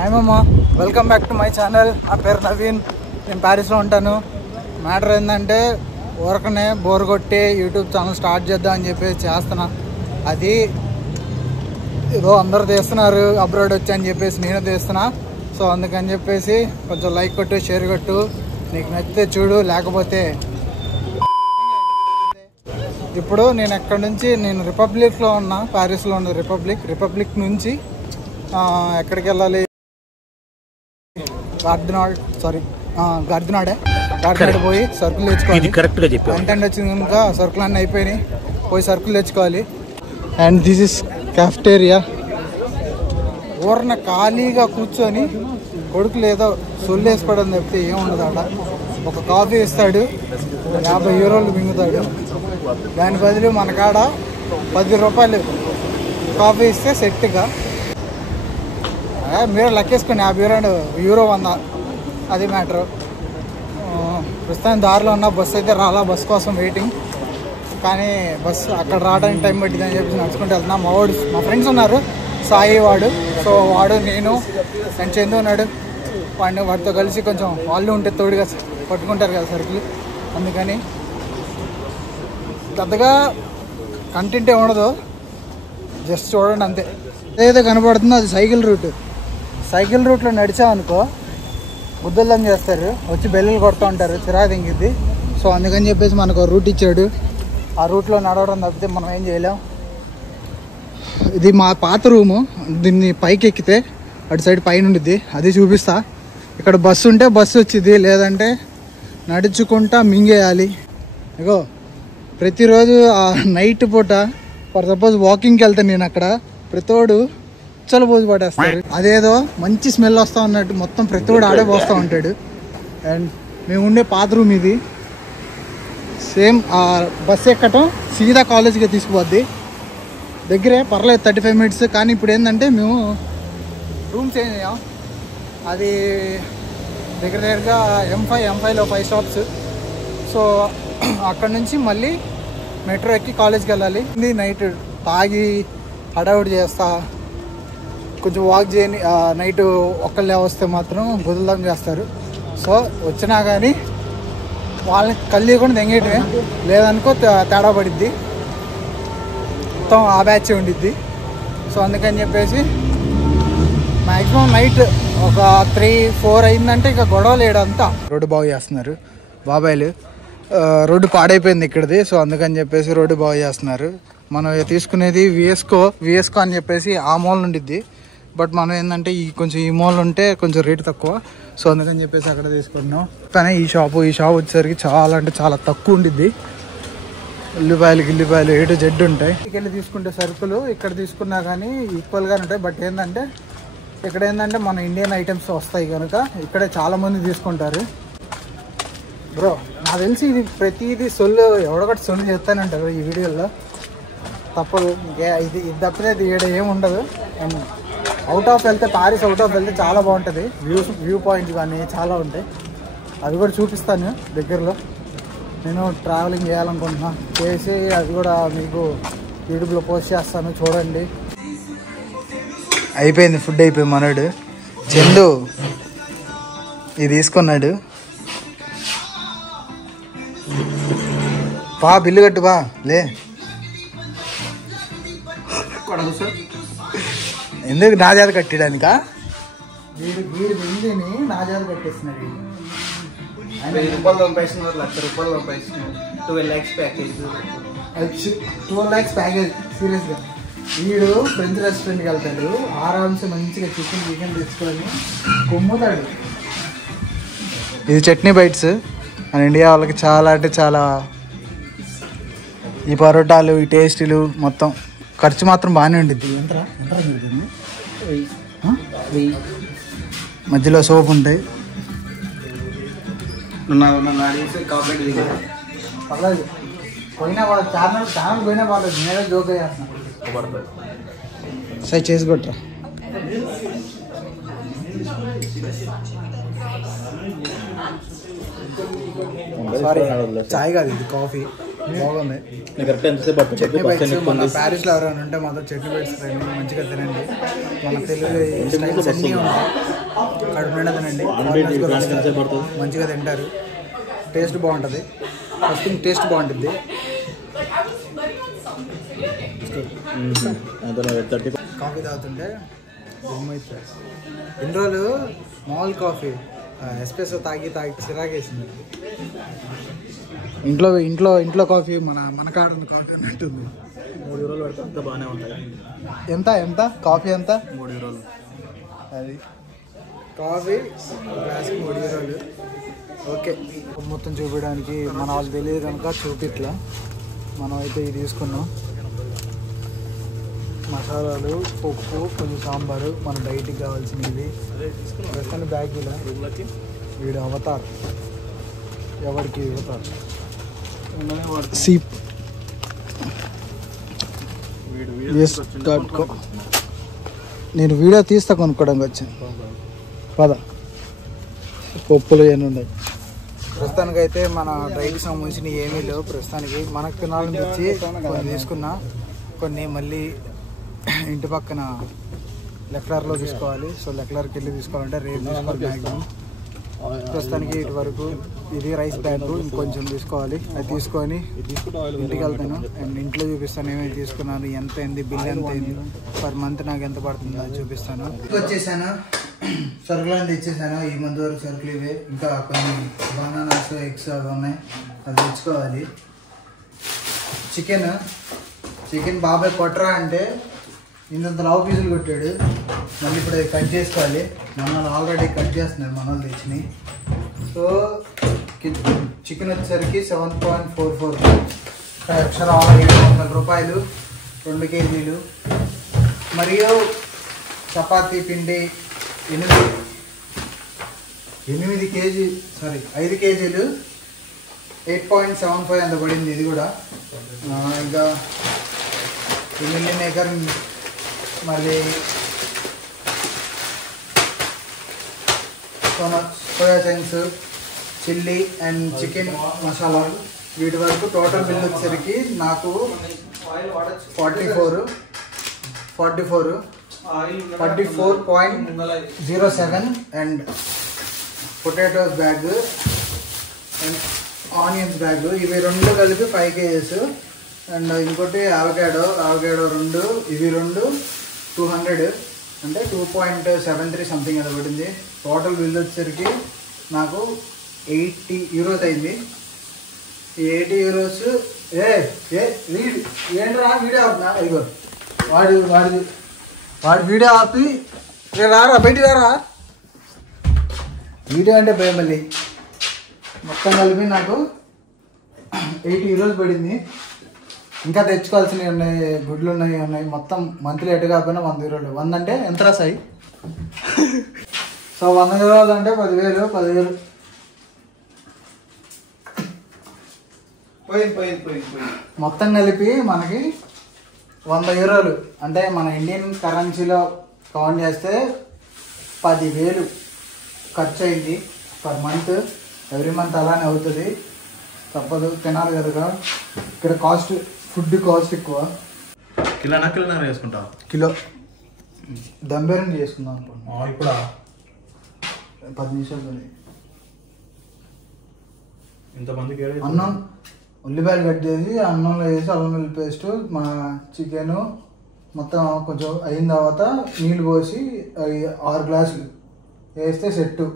Hi మామ, welcome back to my channel. నా పేరు నవీన్, నేను ప్యారిస్లో ఉంటాను. మ్యాటర్ ఏంటంటే ఊరకనే బోర్ కొట్టి యూట్యూబ్ ఛానల్ స్టార్ట్ చేద్దాం అని చెప్పి చేస్తున్నా. అది ఏదో అందరూ తీస్తున్నారు అబ్రాడ్ వచ్చి అని చెప్పేసి నేను తీస్తున్నా. సో అందుకని చెప్పేసి కొంచెం లైక్ కొట్టు, షేర్ కొట్టు, నీకు నచ్చితే చూడు, లేకపోతే ఇప్పుడు నేను ఎక్కడి నుంచి నేను రిపబ్లిక్లో ఉన్నా, ప్యారిస్లో ఉన్న రిపబ్లిక్ నుంచి ఎక్కడికి వెళ్ళాలి, గార్దినాడే పోయి సరుకులు తెచ్చుకోవాలి. కంటెంట్ వచ్చింది కనుక సరుకులు అన్నీ అయిపోయినాయి, పోయి సరుకులు తెచ్చుకోవాలి. And this is cafeteria. ఊరన ఖాళీగా కూర్చొని కొడుకులు ఏదో సొల్లు వేసుకోవడం చెప్తే ఏముండదు. ఆడ ఒక కాఫీ ఇస్తాడు, 50 యూరోలు మింగుతాడు. దాని బదులు మన కాడ 10 రూపాయలు కాఫీ ఇస్తే సెట్గా మీరు లెక్కేసుకోండి. 50 యూరో 100, అది మ్యాటరు. ప్రస్తుతానికి దారిలో ఉన్న బస్సు అయితే రాలా, బస్సు కోసం వెయిటింగ్. కానీ బస్సు అక్కడ రావడానికి టైం పట్టిందని చెప్పి నడుచుకుంటూ వెళ్తున్నాం. మా ఫ్రెండ్స్ ఉన్నారు, సాయి వాడు, సో వాడు, నేను అండ్ చందు ఉన్నాడు. వాడితో కలిసి కొంచెం వాళ్ళు ఉంటే తోడుగా పట్టుకుంటారు కదా సరుకులు, అందుకని పెద్దగా కంటెంటే ఉండదు, జస్ట్ చూడండి అంతే. ఏదైతే కనపడుతుందో అది సైకిల్ రూట్లో నడిచామనుకో బుద్ధుల్లం చేస్తారు, వచ్చి బెల్లులు కొడుతూ ఉంటారు, చిరాకు దింగిద్ది. సో అందుకని చెప్పేసి మనకు రూట్ ఇచ్చాడు, ఆ రూట్లో నడవడం తప్పితే మనం ఏం చేయలేం. ఇది మా పాత రూము, దీన్ని పైకి ఎక్కితే అటు సైడ్ పైన ఉండిద్ది, అది చూపిస్తా. ఇక్కడ బస్సు ఉంటే బస్సు వచ్చింది, లేదంటే నడుచుకుంటా మింగేయాలి. ఇగో ప్రతిరోజు ఆ నైట్ పూట ఫర్ సపోజ్ వాకింగ్కి వెళ్తాను నేను, అక్కడ ప్రతోడు పోసి పడేస్తారు. అదేదో మంచి స్మెల్ వస్తూ ఉన్నట్టు మొత్తం ప్రతివాడు ఆడే పోస్తూ ఉంటాడు. అండ్ మేము ఉండే పాత రూమ్ ఇది. సేమ్ ఆ బస్సు ఎక్కటం సీదా కాలేజీకి తీసుకుపోద్ది, దగ్గరే, పర్లేదు 35 మినిట్స్. కానీ ఇప్పుడు ఏంటంటే మేము రూమ్ చేంజ్ అయ్యాం. అది దగ్గరగా M5లో 5 స్టాప్స్. సో అక్కడ నుంచి మళ్ళీ మెట్రో ఎక్కి కాలేజ్కి వెళ్ళాలి. నైట్ తాగి హడావుడి చేస్తా, కొంచెం వాక్ చేయని, నైట్ ఒక్కళ్ళే వస్తే మాత్రం బుధులం చేస్తారు. సో వచ్చినా కానీ వాళ్ళని కళ్ళు కూడా తెంగేయటమే, లేదనుకో తేడా పడిద్ది, మొత్తం ఆ బ్యాచ్ ఉండిద్ది. సో అందుకని చెప్పేసి మ్యాక్సిమం నైట్ ఒక 3-4 అయిందంటే ఇక గొడవ లేడంతా. రోడ్డు బాగు చేస్తున్నారు బాబాయ్లు, రోడ్డు పాడైపోయింది ఇక్కడిది. సో అందుకని చెప్పేసి రోడ్డు బాగు చేస్తున్నారు. మనం తీసుకునేది విఎస్కో అని చెప్పేసి ఆ మూల ఉండిద్ది. బట్ మనం ఏంటంటే కొంచెం ఈ మూల ఉంటే కొంచెం రేటు తక్కువ, సో అందుకని చెప్పేసి అక్కడ తీసుకుంటున్నాం. కానీ ఈ షాప్ వచ్చేసరికి చాలా అంటే చాలా తక్కువ ఉండిద్ది. గిల్లిపాయలు A to Z ఉంటాయి. వెళ్ళి తీసుకుంటే సరుకులు ఇక్కడ తీసుకున్నా కానీ ఈక్వల్గానే ఉంటాయి. బట్ ఏంటంటే ఇక్కడ ఏంటంటే మన ఇండియన్ ఐటమ్స్ వస్తాయి కనుక ఇక్కడే చాలామంది తీసుకుంటారు. బ్రో నాకు తెలిసి ఇది ప్రతిదీ సొల్లు ఎవడొకటి సొల్లు చెప్తానంటారు ఈ వీడియోలో, తప్పదు. ఇది తప్పితే ఇది ఏముండదు. అండ్ ప్యారిస్ అవుట్ ఆఫ్ వెళ్తే చాలా బాగుంటుంది. వ్యూ పాయింట్స్ కానీ చాలా ఉంటాయి, అవి కూడా చూపిస్తాను దగ్గరలో. నేను ట్రావెలింగ్ చేయాలనుకుంటున్నా, చేసి అది కూడా మీకు యూట్యూబ్లో పోస్ట్ చేస్తాను, చూడండి. అయిపోయింది ఫుడ్ అయిపోయింది. మనోడు చందు ఇది తీసుకున్నాడు. బిల్లు కట్టు లే. ఎందుకు నా జాత కట్టడానికా? వీడి బిల్లుని నా జాత కట్టేస్తున్నాడు. 12 lakhs ప్యాకేజ్. సీరియస్గా వీడు ఫ్రెంచ్ రెస్టారెంట్కి వెళ్తాడు, ఆరామ్స్ మంచిగా చికెన్ తెచ్చుకొని కొమ్ముతాడు. ఇది చట్నీ బైట్స్. మన ఇండియా వాళ్ళకి చాలా అంటే చాలా ఈ పరోటాలు, ఈ టేస్టీలు మొత్తం ఖర్చు మాత్రం బాగానే ఉండిద్ది. ఎంతరా మధ్యలో సోప్ ఉంటాయి. పర్లేదు, పోయినా వాళ్ళ ఛానల్ పోయినా పర్లేదు, నేనే జోక్ చేస్తున్నాను. సరే చేసి కొట్టరా. సారీ, చాయ్ కాదు ఇది, కాఫీ. బాగుంది. చట్నీ బైట్స్ మన ప్యారిస్లో ఎవరైనా ఉంటే మాత్రం చట్నీ బైట్స్ మంచిగా తినండి. మన తెలుగు అన్నీ ఉంటాయి. కడుపు నిండా తినండి, మంచిగా తింటారు, టేస్ట్ బాగుంటుంది. ఫస్ట్ టేస్ట్ బాగుంటుంది. కాఫీ తాగుతుంటే ఎన్ని రోజులు మామూలు కాఫీ ఎస్ప్రెసో తాగి చిరాకేసింది. ఇంట్లో కాఫీ మన కాడ కాఫీ ఉంటుంది. 3 యూరోలు పడితే అంతా బాగానే ఉంటాయి. ఎంత కాఫీ ఎంత? 3 యూరోలు. అది కాఫీ గ్లాస్కి 3 యూరోలు. ఓకే, మొత్తం చూపించడానికి మన వాళ్ళు తెలియదు కనుక చూపిట్లా. మనం అయితే ఇది తీసుకున్నాం, మసాలాలు, పప్పు, కొంచెం సాంబారు, మన డైట్కి కావాల్సినవి. ప్రస్తుతాన్ని బ్యాగ్ ఇలా వీడు అవతార్, ఎవరికి అవతార్ సీప్ నేను వీడియో తీస్తా కొనుక్కోవడానికి వచ్చాను. పద పప్పులు ఏమి ఉన్నాయి. ప్రస్తుతానికైతే మన డైట్కి సంబంధించిన ఏమీ లేవు. ప్రస్తుతానికి మనకు తినాలని తెచ్చి కొన్ని తీసుకున్నా, కొన్ని మళ్ళీ ఇంటి పక్కన లెక్లర్లో తీసుకోవాలి. సో లెక్లర్కి వెళ్ళి తీసుకోవాలంటే రేపు తీసుకోవాలి మ్యాక్సిమం. ప్రస్తుతానికి ఇటు వరకు ఇది రైస్ బ్యాగ్ ఇంకొంచెం తీసుకోవాలి. అది తీసుకొని ఇంటికి వెళ్తాను అండ్ ఇంట్లో చూపిస్తాను ఏమేమి తీసుకున్నాను, ఎంత అయింది, బిల్ ఎంత అయింది, పర్ మంత్ నాకు ఎంత పడుతుందో అది చూపిస్తాను. వచ్చేసాను, సరుకులు అంతా ఇచ్చేసాను. ఈ మంత్ వరకు సరుకులు ఇవే, ఇంకా కొన్ని బనానాస్, ఎగ్స్ అవి ఉన్నాయి, అది తెచ్చుకోవాలి. చికెన్ బాబాయ్ కొట్టరా అంటే ఇంత లావు పీసులు కొట్టాడు. మళ్ళీ ఇప్పుడు అది కట్ చేసుకోవాలి. మన ఆల్రెడీ కట్ చేస్తున్నారు మన వాళ్ళు తెచ్చినాయి. సో చికెన్ వచ్చేసరికి 7.44 700 రూపాయలు, 2 కేజీలు. మరియు చపాతీ పిండి 5 కేజీలు 8.75 అంత పడింది. ఇది కూడా ఇంకా మిల్లీ మేకర్, మళ్ళీ soya chunks, chilli and chicken masala, వీటి వరకు టోటల్ బిల్ వచ్చేసరికి నాకు 44.07 and potatoes bag and onions bag, ఇవి 2 కలిపి 5 kgs. అండ్ ఇంకోటి అవకాడో 2, ఇవి 2 200 అంటే 2.73 సంథింగ్ అది పడింది. టోటల్ బిల్ వచ్చేసరికి నాకు 80 యూరోస్ అయింది. ఈ 80 యూరోస్ ఏంట్రా వీడియో ఆపుతున్నా? ఇదిగో వాడి వీడియో ఆపి రారా, బయటికి రారా. వీడియో అంటే భయం. మళ్ళీ మొత్తం కలిపి నాకు 80 యూరోస్ పడింది. ఇంకా తెచ్చుకోవాల్సినవి ఉన్నాయి, గుడ్లు ఉన్నాయి. మొత్తం మంత్లీ ఎటు కాకపోయినా 100 యూరోలు. 100 అంటే ఎంత రాసాయి? సో 100 యూరోలు అంటే 10,000 పోయింది. మొత్తం కలిపి మనకి 100 యూరోలు అంటే మన ఇండియన్ కరెన్సీలో కౌంట్ చేస్తే 10,000 ఖర్చు అయింది పర్ మంత్. ఎవ్రీ మంత్ అలానే అవుతుంది, తప్పదు, తినాలి కదా. ఇక్కడ ఫుడ్ కాస్ట్ ఎక్కువ. కిలోన్నర వేసుకుంటా. కిలో దమ్ బిర్యానీ చేసుకుందాం అనుకుంటున్నాం. ఇప్పుడు 10 నిమిషాలు. ఇంతమందికి అన్నం, ఉల్లిపాయలు కట్ చేసి అన్నంలో వేసి అల్లం వెల్లుల్లి పేస్ట్, మా చికెన్ మొత్తం కొంచెం అయిన తర్వాత నీళ్ళు పోసి 6 గ్లాసులు వేస్తే సెట్టు.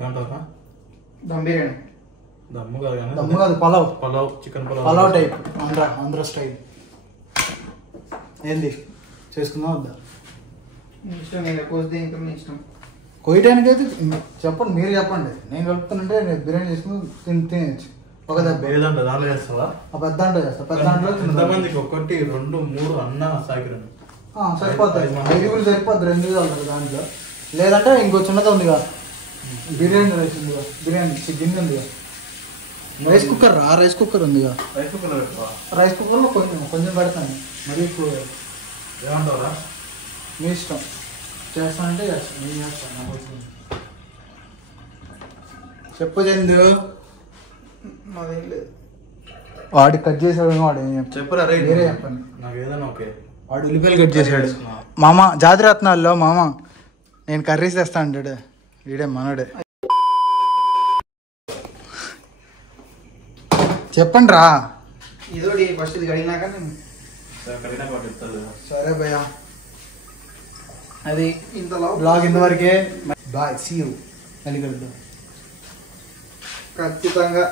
ఏమంటారా? దమ్ బిర్యానీ. దమ్ము కాదు, pulao, chicken pulao type, Andhra style. ఏంది చేసుకుందాం వద్దా? ఇష్టం, ఇష్టం. కోయటానికి అయితే చెప్పండి, మీరు చెప్పండి. నేను కలుపుతానంటే నేను బిర్యానీ చేసుకుని తినేయచ్చు. ఒక దెబ్బ దాంట్లో చేస్తావా? పెద్ద దాంట్లో చేస్తా. పెద్ద దాంట్లో 1, 2, 3 అన్న సాకిరను సరిపోతుంది. 5 సరిపోద్ది, 2 కావాలి దాంట్లో. లేదంటే ఇంకో చిన్నది ఉందిగా, బిర్యానీ రైస్ ఉందిగా, బిర్యానీ గిన్నె ఉందిగా, రైస్ కుక్కర్ ఉందిగా. రైస్ కుక్కర్లో కొంచెం పెడతాను, మరీ ఎక్కువ. ఏమంటారా? మీ ఇష్టం. చేస్తానంటే చేస్తాను, నేను చేస్తాను. చెప్పు చందు. మాదేం లేదు. వాడు కట్ చేసాడు, వాడు చెప్పురా. వేరే చెప్పండి, నాకు ఏదైనా ఓకే. వాడు ఉల్లిపాయలు కట్ చేసాడు. మామ జాతిరత్నాల్లో మామ నేను కర్రీస్ తెస్తా అంటాడు. వీడే మనోడే. చెప్పండి రా. ఇదోటి ఫస్ట్ ఇది కడిగినాక సరే భయ్యా. అది బ్లాగ్ ఇంతవరకే. Bye, see you. మళ్ళీ కలుద్దాం. ఖచ్చితంగా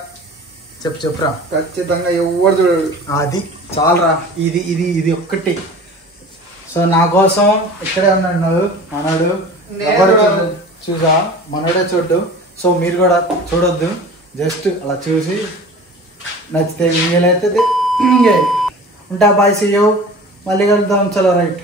చెప్పురా. ఖచ్చితంగా ఎవరు చూడడు. అది చాలరా. ఇది ఇది ఇది ఒక్కటి. సో నా కోసం ఇక్కడే ఉన్నాడు మనోడు. చూసా మనోడే చూడ్డు. సో మీరు కూడా చూడొద్దు. జస్ట్ అలా చూసి నచ్చితే ఇంకేలైతే ఇంకే ఉంటా. Bye, see you. మళ్ళీ కలుద్దాం. చలో రైట్.